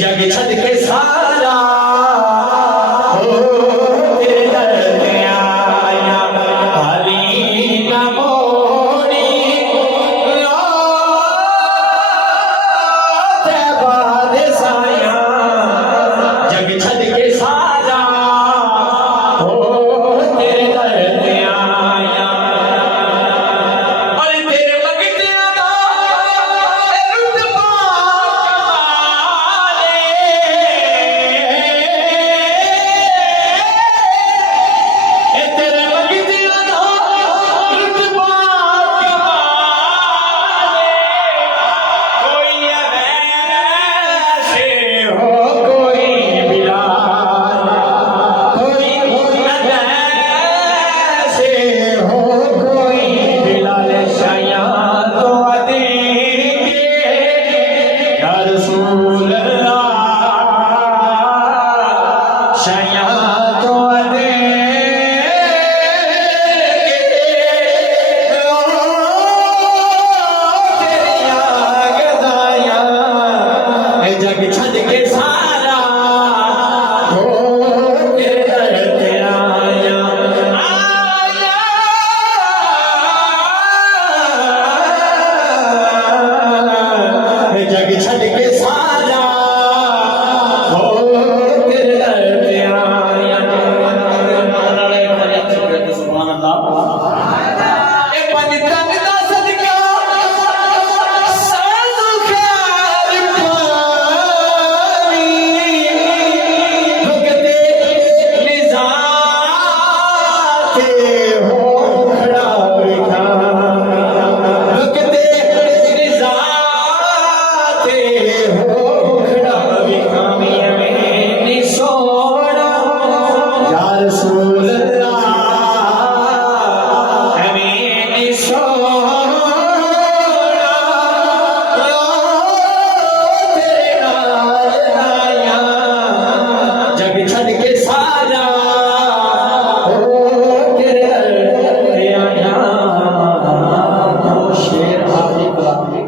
जग छद के सारा हो तेरे दर पे आया हाली ना मोड़ी तैबा दे साया जग छद के सारा हो तेरे दर पे आया और तेरे लगतियां दा रुतबा जग छद के सारा हो तेरे दर पे आया जग छद